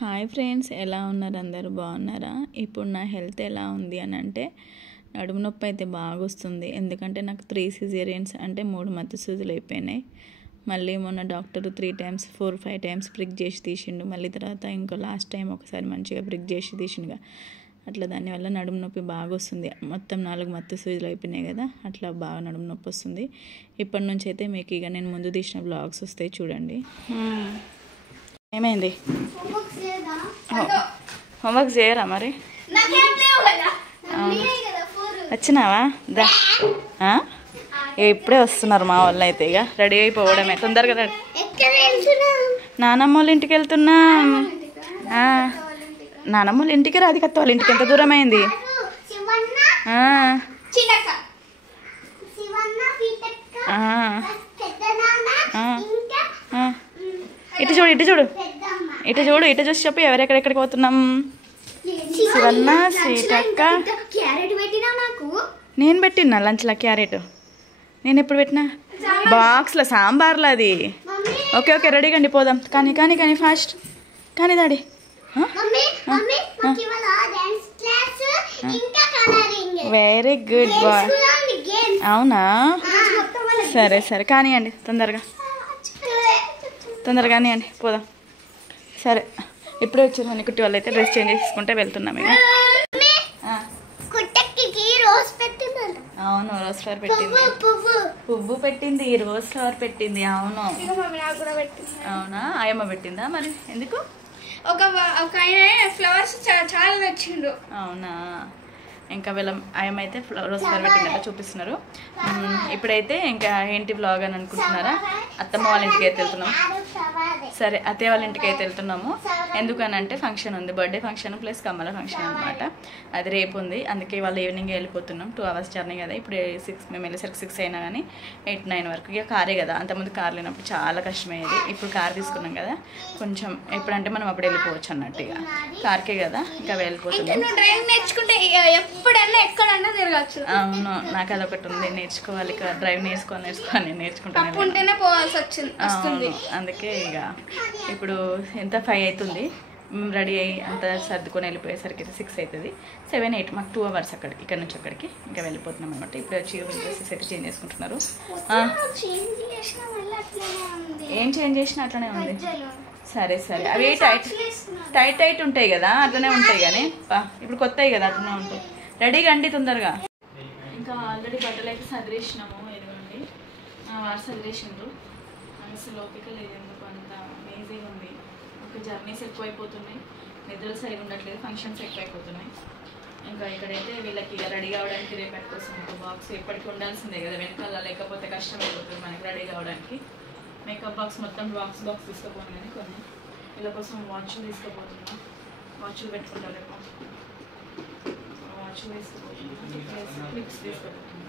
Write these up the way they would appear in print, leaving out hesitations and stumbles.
Hi friends, ఎలా ఉన్నారు? అందరూ బాగున్నారా? ఇప్పుడు నా హెల్త్ ఎలా ఉంది అని అంటే నడుము నొప్పి అయితే బాగా వస్తుంది. ఎందుకంటే నాకు 3 సిజేరియన్స్ అంటే 3 మత్తు సూదులు అయిపోయినాయి. మళ్ళీ మొన్న డాక్టర్ 3 టైమ్స్ 4-5 టైమ్స్ ప్రిక్ చేసి తీసిండు. మళ్ళీ తర్వాత ఇంకో లాస్ట్ టైం ఒకసారి మంచిగా ప్రిక్ చేసి తీసిండుగా. అట్లా దానివల్ల నడుము నొప్పి బాగా వస్తుంది. మొత్తం 4 మత్తు సూదులు అయిపోయినాయి కదా, అట్లా బాగా నడుము నొప్పి వస్తుంది. ఇప్పటి నుంచి అయితే మీకు ఇక నేను ముందు తీసిన బ్లాగ్స్ వస్తాయి చూడండి. ఏమైంది? హోంవర్క్ చేయరా మరి? వచ్చినావా? దా ఇప్పుడే వస్తున్నారు మా వాళ్ళు. అయితే ఇక రెడీ అయిపోవడమే తొందరగా. నానమ్మ వాళ్ళ ఇంటికి వెళ్తున్నా. నానమ్మ వాళ్ళ ఇంటికి రాధికత్త వాళ్ళ ఇంటికి ఎంత దూరం అయింది? ఇటు చూడు, ఇటు చూడు, ఇటు చూడు, ఇటు చూసి చెప్పు ఎవరెక్కడెక్కడికి పోతున్నాం. శివన్న, సీతక్క. నేను పెట్టినా లంచ్లో క్యారెట్. నేను ఎప్పుడు పెట్టినా? బాక్స్లో సాంబార్లో. అది ఓకే ఓకే, రెడీగా అండి, పోదాం. కానీ కానీ కానీ ఫాస్ట్ కానీ డాడీ. Very good bye. అవునా? సరే సరే కానివ్వండి, తొందరగా కానివ్వండి, పోదాం. సరే ఇప్పుడే వచ్చారు అని కుట్టి వాళ్ళు. అయితే డ్రెస్ చేంజ్ చేసుకుంటే వెళ్తున్నాం ఇక. అవును, రోజ్ ఫ్లవర్ పెట్టింది, పువ్వు పెట్టింది, రోజ్ ఫ్లవర్ పెట్టింది. అవును అవునా? ఆయమ్మ పెట్టిందా? మరి ఎందుకు? ఒక ఫ్లవర్స్ చాలా నచ్చిండు. అవునా? ఇంకా వీళ్ళ ఆయమ్మ అయితే రోజ్ ఫ్లవర్ పెట్టిందట, చూపిస్తున్నారు. ఇప్పుడైతే ఇంకా ఏంటి వ్లాగ్ అని అనుకుంటున్నారా? అత్తమ్మ వాళ్ళ ఇంటికి అయితే వెళ్తున్నాము. సరే, అత్తయ్య వాళ్ళ ఇంటికి అయితే వెళ్తున్నాము. ఎందుకనంటే ఫంక్షన్ ఉంది, బర్త్డే ఫంక్షన్ ప్లస్ కమ్మల ఫంక్షన్ అనమాట. అది రేపు ఉంది, అందుకే వాళ్ళు ఈవినింగ్ వెళ్ళిపోతున్నాం. 2 hours జర్నీ కదా. ఇప్పుడు 6 మేము వెళ్ళేసరికి 6 అయినా కానీ 8-9 వరకు. ఇక కారే కదా, అంతకుముందు కార్ లేనప్పుడు చాలా కష్టమయ్యేది. ఇప్పుడు కార్ తీసుకున్నాం కదా, కొంచెం ఎప్పుడంటే మనం అప్పుడు వెళ్ళిపోవచ్చు అన్నట్టు. ఇక కార్కే కదా, ఇంకా వెళ్ళిపోతున్నాం. ఎప్పుడన్నా ఎక్కడన్నా తిరగచ్చు. అవును, నాకు అదొకటి ఉంది, నేర్చుకోవాలి. డ్రైవ్ నేర్చుకోవాలి నేర్చుకుంటానే పోవాల్సి వస్తుంది. అందుకే ఇక ఇప్పుడు ఎంత 5 అవుతుంది. మేము రెడీ అయ్యి అంతా సర్దుకొని వెళ్ళిపోయేసరికి 6 అవుతుంది. 7-8 మాకు 2 hours ఇక్కడ నుంచి అక్కడికి ఇంకా వెళ్ళిపోతున్నాం అనమాట. ఇప్పుడు వచ్చి డ్రెస్సెస్ అయితే చేంజ్ చేసుకుంటున్నారు. ఏం చేంజ్ చేసినా అట్లనే ఉంది. సరే సరే, అవి టైట్ ఉంటాయి కదా, అట్లనే ఉంటాయి. కానీ ఇప్పుడు కొత్తవి కదా, అట్లనే ఉంటాయి. రెడీగా అండి తొందరగా. ఇంకా ఆల్రెడీ బట్టలు అయితే సదిరేసినాము. ఎదుగుండి వారు సదిరేసిండ్రు. అసలు ఓపిక లేదు, ఎందుకు అంత అమేజింగ్ ఉంది. ఒక జర్నీస్ ఎక్కువైపోతున్నాయి, నిద్రలు సరిగా ఉండట్లేదు, ఫంక్షన్స్ ఎక్కువైపోతున్నాయి. ఇంకా ఇక్కడైతే వీళ్ళకి రెడీ కావడానికి రేపటి కోసం ఒక బాక్స్ ఎప్పటికీ ఉండాల్సిందే కదా వెనకాల, లేకపోతే కష్టం అయిపోతుంది మనకి రెడీ కావడానికి. మేకప్ బాక్స్ మొత్తం బాక్స్ తీసుకుపోను, కానీ కొన్ని వీళ్ళ కోసం వాచ్లు తీసుకుపోతున్నాం. వాచ్లు పెట్టుకుంటారు, రేపు వాచ్లు తీసుకుపోతున్నాం, క్లిప్స్ తీసుకుపోతున్నాం.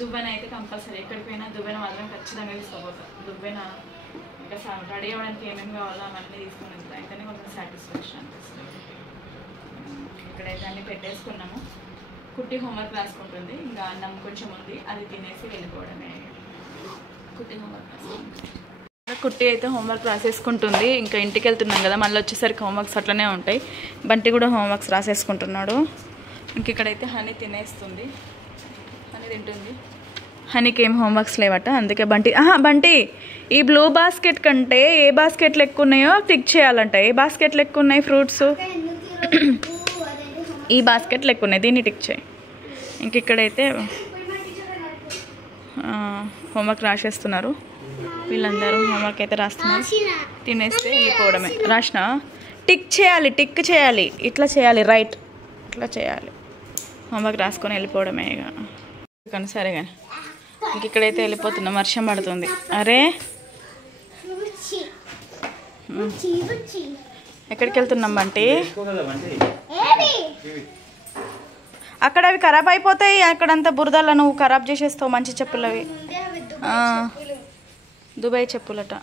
దువ్వెన అయితే కంపల్సరీ, ఎక్కడికి పోయినా దువ్వెన మాత్రం ఖచ్చితంగా తీసుకుపోతాం. దువ్వెన ఇంకా రెడీ అవ్వడానికి ఏమేమి కావాలో అవన్నీ తీసుకుని వెళ్తాం. అయితేనే కొంచెం సాటిస్ఫాక్షన్ అనిపిస్తుంది. ఇక్కడైతే అన్నీ పెట్టేసుకున్నాము. కుట్టి హోంవర్క్ రాసుకుంటుంది. ఇంకా అన్నం కొంచెం ఉంది, అది తినేసి వెళ్ళిపోవడమే. కుట్టి అయితే హోంవర్క్ రాసేసుకుంటుంది. ఇంకా ఇంటికి వెళ్తున్నాం కదా, మళ్ళీ వచ్చేసరికి హోంవర్క్స్ అట్లనే ఉంటాయి. బంటి కూడా హోంవర్క్స్ రాసేసుకుంటున్నాడు. ఇంక ఇక్కడైతే హనీ తినేస్తుంది, హనీ తింటుంది. హనీకి ఏం హోంవర్క్స్ లేవట, అందుకే బంటి ఈ బ్లూ బాస్కెట్ కంటే ఏ బాస్కెట్లు ఎక్కువ ఉన్నాయో టిక్ చేయాలంట. ఏ బాస్కెట్లు ఎక్కువ ఉన్నాయి ఫ్రూట్స్? ఈ బాస్కెట్లు ఎక్కువ ఉన్నాయి, దీన్ని టిక్ చేయి. ఇంక ఇక్కడైతే హోంవర్క్ రాసేస్తున్నారు. వీళ్ళందరూ హోంవర్క్ అయితే రాస్తున్నారు. తినేస్తే వెళ్ళిపోవడమే. రాసిన టిక్ చేయాలి, ఇట్లా చేయాలి, రైట్ ఇట్లా చేయాలి. హోంవర్క్ రాసుకొని వెళ్ళిపోవడమే ఇక. కానీ సరే కానీ ఇంక ఇక్కడైతే వెళ్ళిపోతున్నాం. వర్షం పడుతుంది. అరే ఎక్కడికి వెళ్తున్నాం బంటి? అక్కడ అవి ఖరాబ్ అయిపోతాయి. అక్కడంతా బురదలా నువ్వు ఖరాబ్ చేసేస్తావు. మంచి చెప్పులు అవి, దుబాయ్ చెప్పులట.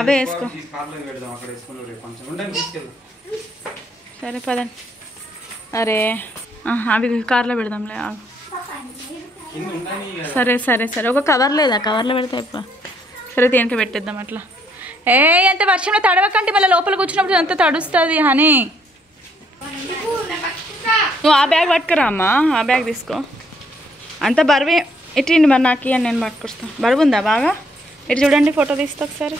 అవే వేసుకో. సరే పదండి. అరే అవి కార్లో పెడదాంలే. సరే సరే సరే, ఒక కవర్ లేదా? కవర్లో పెడితే అయిపో. సరే దేనికి పెట్టేద్దాం అట్లా. ఎంత వర్షంలో తడవకంటే మళ్ళీ లోపల కూర్చున్నప్పుడు అంత తడుస్తుంది హనీ. నువ్వు ఆ బ్యాగ్ పట్టుకురా అమ్మా, ఆ బ్యాగ్ తీసుకో. అంత బరువే ఇట్టిండి మరి నాకు అని నేను పట్టుకొస్తాను. బరువు ఉందా బాగా? ఇటు చూడండి, ఫోటో తీస్తా ఒకసారి.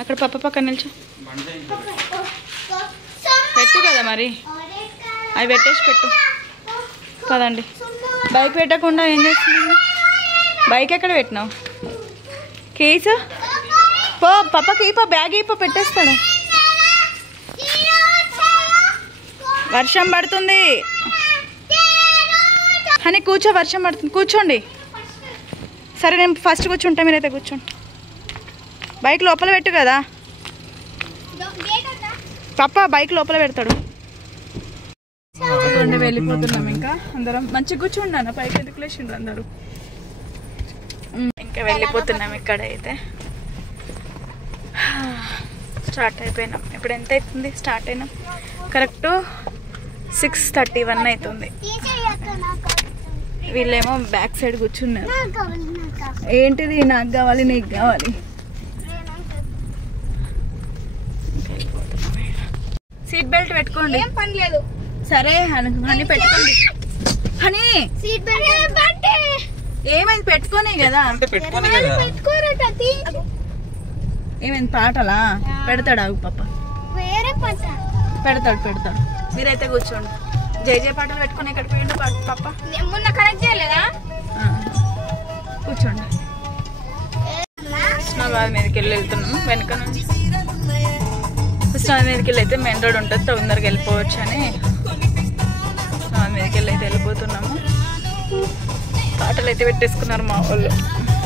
అక్కడ పక్కన నిల్చో పెట్టు కదా మరి, అవి పెట్టేసి పెట్టు కదండి. బైక్ పెట్టకుండా ఏం చేస్తుంది? బైక్ ఎక్కడ పెట్టినావు? కేస్ పో పప్పకి పో, బ్యాగ్ ఇపో, పెట్టేస్తాడు. వర్షం పడుతుంది అని కూర్చో, వర్షం పడుతుంది, కూర్చోండి. సరే నేను ఫస్ట్ కూర్చుంటా, మీరైతే కూర్చోండి. బైక్ లోపల పెట్టు కదా పప్ప, బైక్ లోపల పెడతాడు. వెళ్ళిపోతున్నాం ఇంకా అందరం. మంచిగా కూర్చోండి అన్న, పైకి ఎందుకు లేచిండ్రు అందరూ. ఇంకా వెళ్ళిపోతున్నాం. ఇక్కడైతే స్టార్ట్ అయిపోయినాం. ఇప్పుడు ఎంత అవుతుంది? స్టార్ట్ అయినాం కరెక్ట్ 6:31 అవుతుంది. వీళ్ళేమో బ్యాక్ సైడ్ కూర్చున్నారు. ఏంటిది? నాకు కావాలి, నీకు కావాలి. సీట్ బెల్ట్ పెట్టుకోండి. ఏం పని లేదు. సరే హనీ పెట్టుకోండి. హనీ సీట్ బెల్ట్ ఏమైంది? పెట్టుకోనే కదా. ఏమైంది? పాటలా పెడతాడా పాప? వేరే పాట పెడతాడు. మీరైతే కూర్చోండి. జయ పాటలు పెట్టుకుని ఎక్కడ పోయిండు పాప? మొన్న కనెక్ట్ చేయలేదా? కూర్చోండి. హుస్నాబాద్ మీదకి వెళ్తున్నాము. వెనక నుంచి హుస్నాబాద్ మీదకి అయితే మెయిన్ రోడ్ ఉంటుంది, తొందరగా వెళ్ళిపోవచ్చు అని హుస్నాబాద్ మీదకి అయితే వెళ్ళిపోతున్నాము. పాటలు అయితే పెట్టేసుకున్నారు మా వాళ్ళు,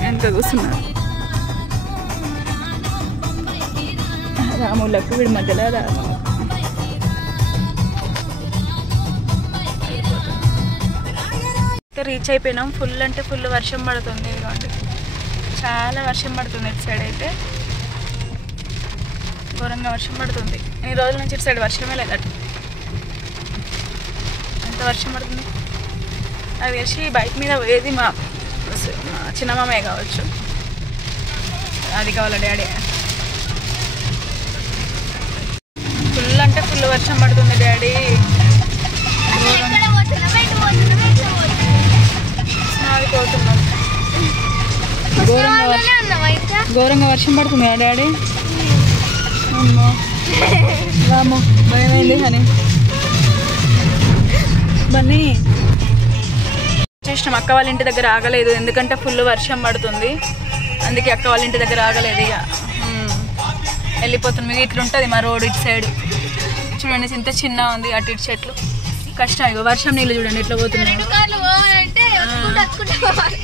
వెనక కూర్చున్నారు. రాములకు వీడి మధ్యలో రాము. రీచ్ అయిపోయినాం. ఫుల్ అంటే ఫుల్ వర్షం పడుతుంది. ఇదిగోండి, చాలా వర్షం పడుతుంది. ఇటు సైడ్ అయితే ఘోరంగా వర్షం పడుతుంది. ఈ రోజుల నుంచి ఇటు సైడ్ వర్షమే లేదట. ఎంత వర్షం పడుతుంది. అది తెలిసి బైక్ మీద పోయేది మా చిన్నమామయ్య కావచ్చు. అది కావాలా డాడీ? ఫుల్ అంటే ఫుల్ వర్షం పడుతుంది డాడీ. పోతున్నాం. ఘోరంగా వర్షం పడుతుంది కదా డాడీ. అమ్మో రామో, భయమైంది అని బన్నీ చేసినాం. అక్క వాళ్ళ ఇంటి దగ్గర ఆగలేదు, ఎందుకంటే ఫుల్ వర్షం పడుతుంది. అందుకే అక్క వాళ్ళ ఇంటి దగ్గర ఆగలేదు. ఇక వెళ్ళిపోతున్నాం. ఇట్లుంటుంది మా రోడ్. ఇటు సైడ్ చూడండి, ఇంత చిన్న ఉంది. అటు ఇటు చెట్లు కష్టం. ఇగో వర్షం నీళ్ళు చూడండి ఎట్లా పోతున్నాయి.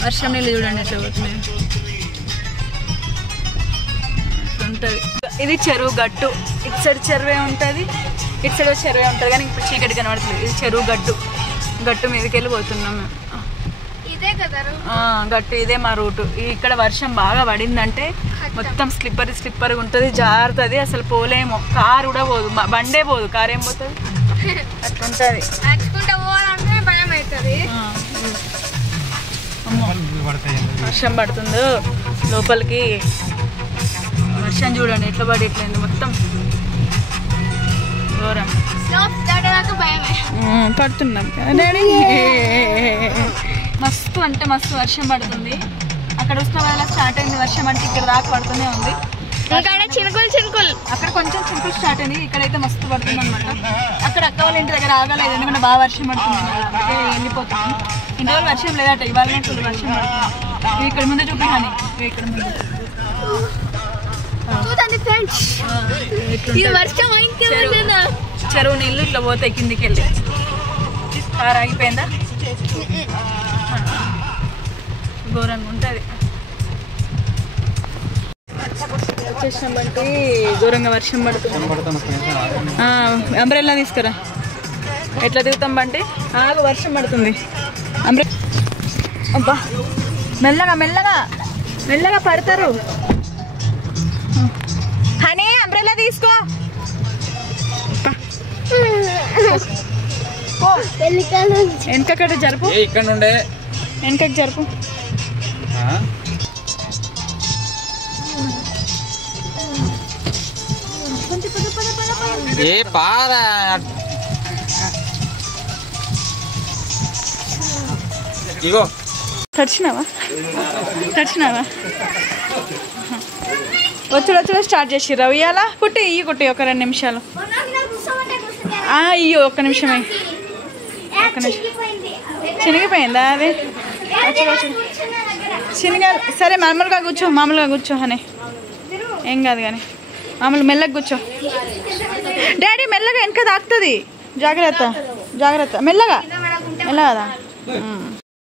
వర్షం నీళ్ళు చూడండి ఎట్లా పోతున్నాయి. ఉంటుంది. ఇది చెరువు గట్టు. ఇటు సైడ్ చెరువే ఉంటుంది, ఇటు సైడ్ చెరువే ఉంటుంది. కానీ ఇప్పుడు చీకటి కనబడుతుంది. ఇది చెరువు గట్టు. గట్టు మీదకి వెళ్ళి పోతున్నాం మేము. గట్టు ఇదే మా రూటు. ఇక్కడ వర్షం బాగా పడిందంటే మొత్తం స్లిప్పర్గా ఉంటుంది, జారుతుంది. అసలు పోలేము. కారు కూడా పోదు, బండే పోదు. కారు ఏం పోతుంది? అట్లుంటుంది. వర్షం పడుతుందో లోపలికి. వర్షం చూడండి ఎట్లా పడి ఎట్లయింది మొత్తం. ఘోరం పడుతున్నాం డాడీ. మస్తు అంటే మస్తు వర్షం పడుతుంది. అక్కడ ఉస్మానాబాద్లో స్టార్ట్ అయింది వర్షం, అంటే ఇక్కడ దాకా పడుతూనే ఉంది. చినుకులు అక్కడ కొంచెం చినుకులు స్టార్ట్ అయింది. ఇక్కడైతే మస్తు పడుతుంది అనమాట. అక్కడ అక్క వాళ్ళ ఇంటి దగ్గర ఆగలేదు, ఎందుకంటే బాగా వర్షం పడుతుంది. అందుకే వెళ్ళిపోతున్నాం. ఇంటి రోజులు వర్షం లేదట, ఇవాళ ఫుల్ వర్షం పడుతుంది. ఇక్కడ ముందే చూపించాను. ఇక్కడ ముందు చెరువు నీళ్ళు ఇట్లా పోతాయి కిందికి వెళ్ళి. కారు ఆగిపోయిందా? ఘోరంగా ఉంటుంది. వచ్చేసినాం బట్టి ఘోరంగా వర్షం పడుతుంది. అంబ్రెల్లా తీసుకురా. ఎట్లా దిగుతాం బంటి? ఆగు, వర్షం పడుతుంది. అబ్బా, మెల్లగా మెల్లగా మెల్లగా పడతారు. హనీ అంబ్రెల్లా తీసుకో. వెనకక్కడ జరుపు, ఇక్కడ నుండే వెనకకి జరుపు. ఏ పాద ఇగో తడిచినావా వచ్చుడు స్టార్ట్ చేసిర్రా ఇవాళ కుట్టి ఒక 2 నిమిషాలు ఇయ్యో ఒక్క నిమిషమే చినిగిపోయిందా అది సరే మామూలుగా కూర్చో అని ఏం కాదు కానీ మామూలు మెల్లగా కూర్చో డాడీ మెల్లగా వెనక తాకుతుంది జాగ్రత్త మెల్లగా కదా